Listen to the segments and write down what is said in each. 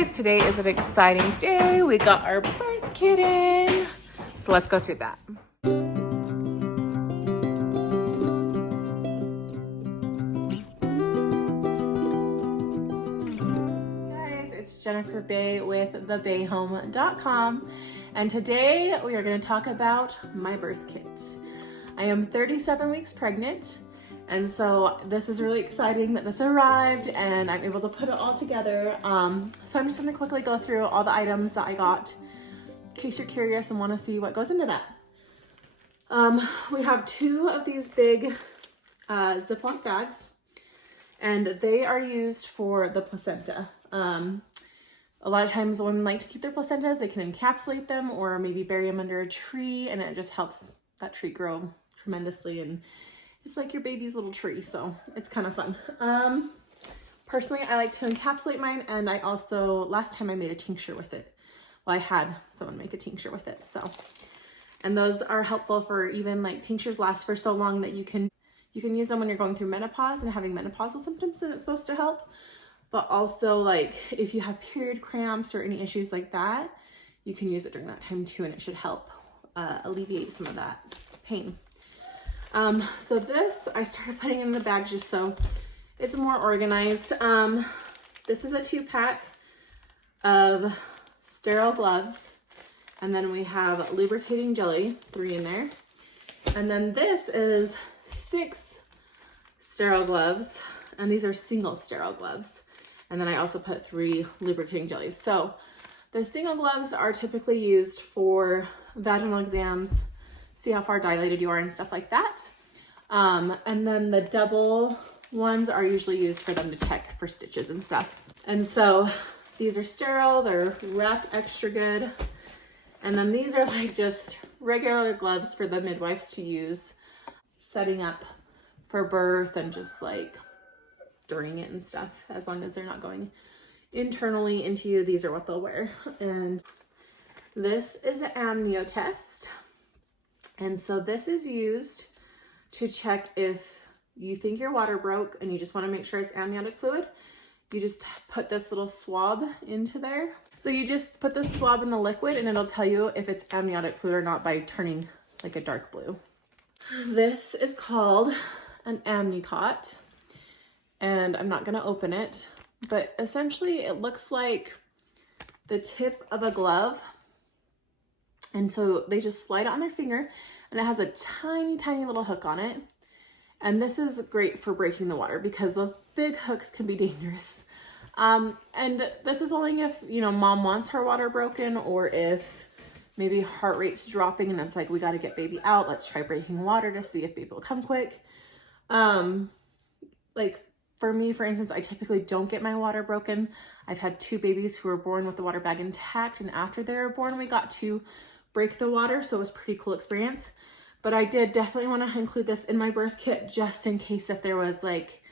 guys, today is an exciting day. We got our birth kit in. So let's go through that. Guys, it's Jennifer Bay with thebayhome.com. And today we are going to talk about my birth kit. I am 37 weeks pregnant. And so this is really exciting that this arrived and I'm able to put it all together. So I'm just gonna quickly go through all the items that I got in case you're curious and wanna see what goes into that. We have two of these big Ziploc bags and they are used for the placenta. A lot of times women like to keep their placentas, they can encapsulate them or maybe bury them under a tree and it just helps that tree grow tremendously, and it's like your baby's little tree, so it's kind of fun. Personally, I like to encapsulate mine, and I also, last time I made a tincture with it. Well, I had someone make a tincture with it, so. And those are helpful for even, like, tinctures last for so long that you can use them when you're going through menopause and having menopausal symptoms, and it's supposed to help. But also, like, if you have period cramps or any issues like that, you can use it during that time too, and it should help alleviate some of that pain. So this, I started putting in the bag just so it's more organized. This is a 2-pack of sterile gloves. And then we have lubricating jelly, 3 in there. And then this is 6 sterile gloves. And these are single sterile gloves. And then I also put 3 lubricating jellies. So the single gloves are typically used for vaginal exams, see how far dilated you are and stuff like that. And then the double ones are usually used for them to check for stitches and stuff. And so these are sterile, they're wrapped extra good. And then these are like just regular gloves for the midwives to use, setting up for birth and just like during it and stuff, as long as they're not going internally into you, these are what they'll wear. And this is an AmnioTest. And so this is used to check if you think your water broke and you just want to make sure it's amniotic fluid. You just put this little swab into there. So you just put this swab in the liquid and it'll tell you if it's amniotic fluid or not by turning like a dark blue. This is called an Amnicot, and I'm not going to open it, but essentially it looks like the tip of a glove. And so they just slide it on their finger and it has a tiny, tiny little hook on it. And this is great for breaking the water because those big hooks can be dangerous. And this is only if, you know, mom wants her water broken or if maybe heart rate's dropping and it's like, we got to get baby out. Let's try breaking water to see if baby will come quick. Like for me, for instance, I typically don't get my water broken. I've had 2 babies who were born with the water bag intact, and after they were born, we got to break the water, so it was a pretty cool experience. But I did definitely want to include this in my birth kit just in case if there was like,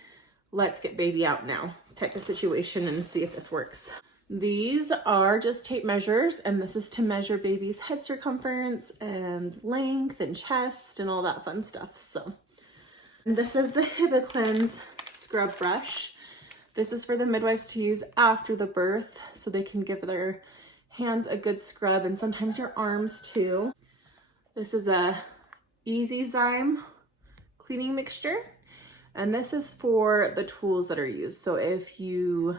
let's get baby out now type of situation and see if this works. These are just tape measures, and this is to measure baby's head circumference and length and chest and all that fun stuff. So, and this is the Hibiclens scrub brush. This is for the midwives to use after the birth so they can give their hands a good scrub, and sometimes your arms too. This is a Enzyme cleaning mixture, and this is for the tools that are used. So if you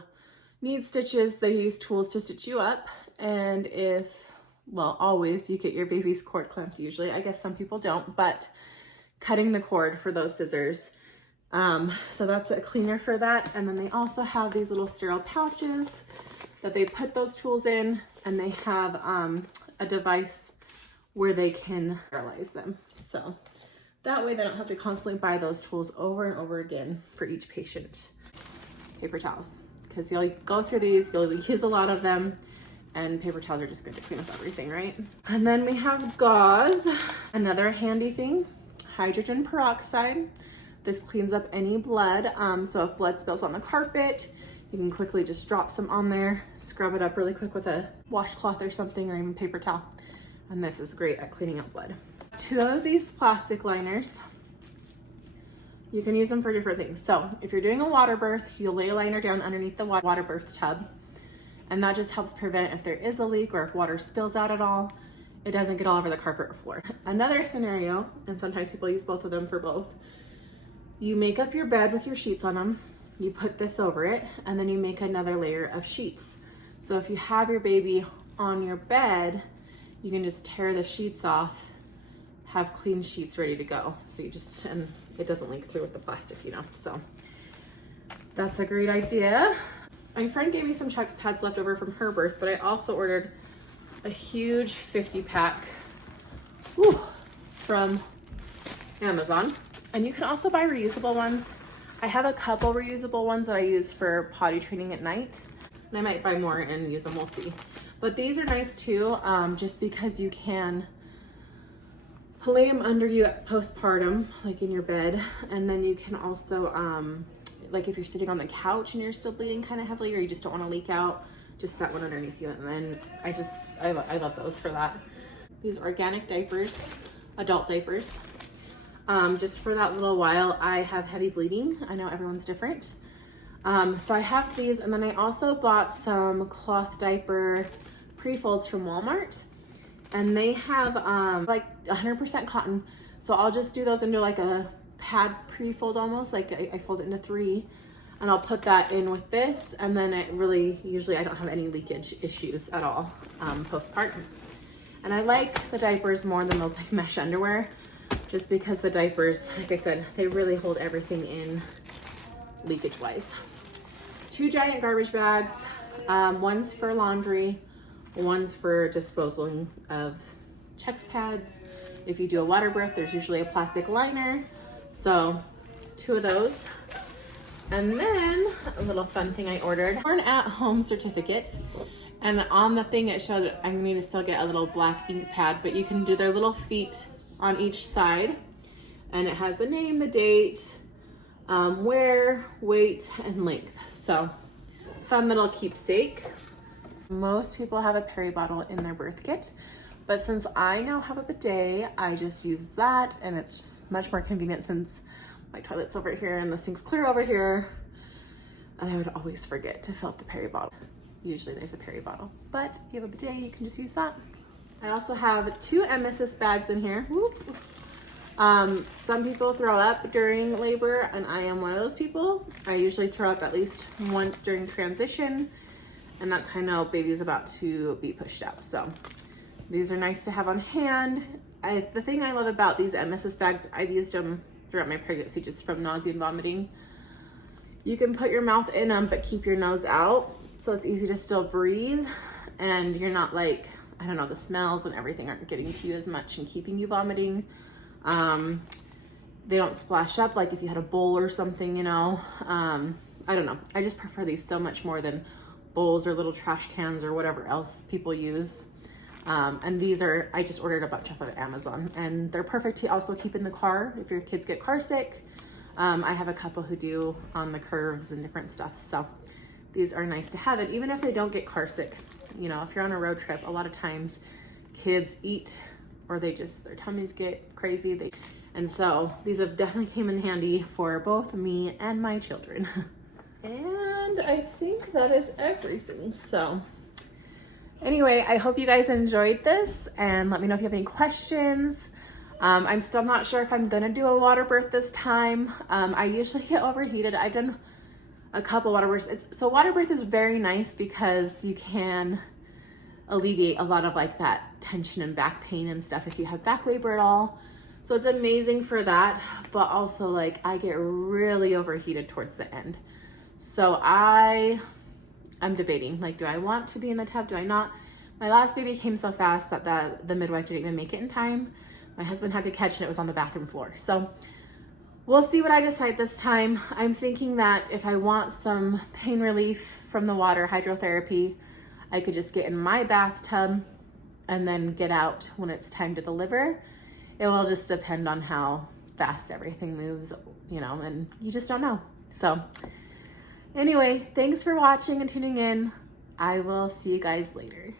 need stitches, they use tools to stitch you up, and if, well, always you get your baby's cord clamped usually. I guess some people don't, but cutting the cord for those scissors. So that's a cleaner for that. And then they also have these little sterile pouches that they put those tools in, and they have a device where they can sterilize them. So that way they don't have to constantly buy those tools over and over again for each patient. Paper towels, because you'll go through these, you'll use a lot of them, and paper towels are just good to clean up everything, right? And then we have gauze, another handy thing, hydrogen peroxide. This cleans up any blood. So if blood spills on the carpet, you can quickly just drop some on there, scrub it up really quick with a washcloth or something, or even paper towel. And this is great at cleaning up blood. 2 of these plastic liners. You can use them for different things. So if you're doing a water birth, you'll lay a liner down underneath the water birth tub. And that just helps prevent if there is a leak or if water spills out at all, it doesn't get all over the carpet or floor. Another scenario, and sometimes people use both of them for both, you make up your bed with your sheets on them, you put this over it, and then you make another layer of sheets. So if you have your baby on your bed, you can just tear the sheets off, have clean sheets ready to go. So you just, and it doesn't leak through with the plastic, you know, so that's a great idea. My friend gave me some Chuck's pads left over from her birth, but I also ordered a huge 50 pack from Amazon. And you can also buy reusable ones. I have a couple reusable ones that I use for potty training at night, and I might buy more and use them, we'll see. But these are nice too, just because you can lay them under you at postpartum, like in your bed, and then you can also, like if you're sitting on the couch and you're still bleeding kind of heavily, or you just don't want to leak out, just set one underneath you, and then I love those for that. These organic diapers, adult diapers, just for that little while I have heavy bleeding. I know everyone's different. So I have these, and then I also bought some cloth diaper pre-folds from Walmart, and they have like 100% cotton. So I'll just do those into like a pad pre-fold almost, like I fold it into 3. And I'll put that in with this, and then it really, usually I don't have any leakage issues at all postpartum. And I like the diapers more than those like mesh underwear, just because the diapers, like I said, they really hold everything in leakage wise. 2 giant garbage bags, one's for laundry, one's for disposing of Chuck's pads. If you do a water birth, there's usually a plastic liner. So 2 of those. And then a little fun thing I ordered, an at-home certificate. And on the thing it showed I need to still get a little black ink pad, but you can do their little feet on each side. And it has the name, the date, where, weight, and length. So fun little keepsake. Most people have a peri bottle in their birth kit, but since I now have a bidet, I just use that, and it's just much more convenient since my toilet's over here and the sink's clear over here, and I would always forget to fill up the peri bottle. Usually there's a peri bottle, but if you have a bidet, you can just use that. I also have 2 EMESIS bags in here. Whoop. Some people throw up during labor, and I am one of those people. I usually throw up at least once during transition, and that's how I know baby's about to be pushed out. So these are nice to have on hand. The thing I love about these EMESIS bags, I've used them throughout my pregnancy just from nausea and vomiting. You can put your mouth in them, but keep your nose out. So it's easy to still breathe, and you're not like, I don't know, the smells and everything aren't getting to you as much and keeping you vomiting. They don't splash up like if you had a bowl or something, you know. I don't know. I just prefer these so much more than bowls or little trash cans or whatever else people use. And these are, I just ordered a bunch off of Amazon, and they're perfect to also keep in the car if your kids get car sick. I have a couple who do on the curves and different stuff. So these are nice to have. And even if they don't get car sick, you know, if you're on a road trip, a lot of times kids eat or they just, their tummies get crazy. And so these have definitely came in handy for both me and my children. And I think that is everything. So anyway, I hope you guys enjoyed this, and let me know if you have any questions. I'm still not sure if I'm gonna do a water birth this time. I usually get overheated. I've done a couple water births. So water birth is very nice because you can alleviate a lot of like that tension and back pain and stuff if you have back labor at all. So it's amazing for that, but also like I get really overheated towards the end. So I'm debating, like, do I want to be in the tub? Do I not? My last baby came so fast that the midwife didn't even make it in time. My husband had to catch, and it was on the bathroom floor. So we'll see what I decide this time. I'm thinking that if I want some pain relief from the water, hydrotherapy, I could just get in my bathtub and then get out when it's time to deliver. It will just depend on how fast everything moves, you know, and you just don't know. So anyway, thanks for watching and tuning in. I will see you guys later.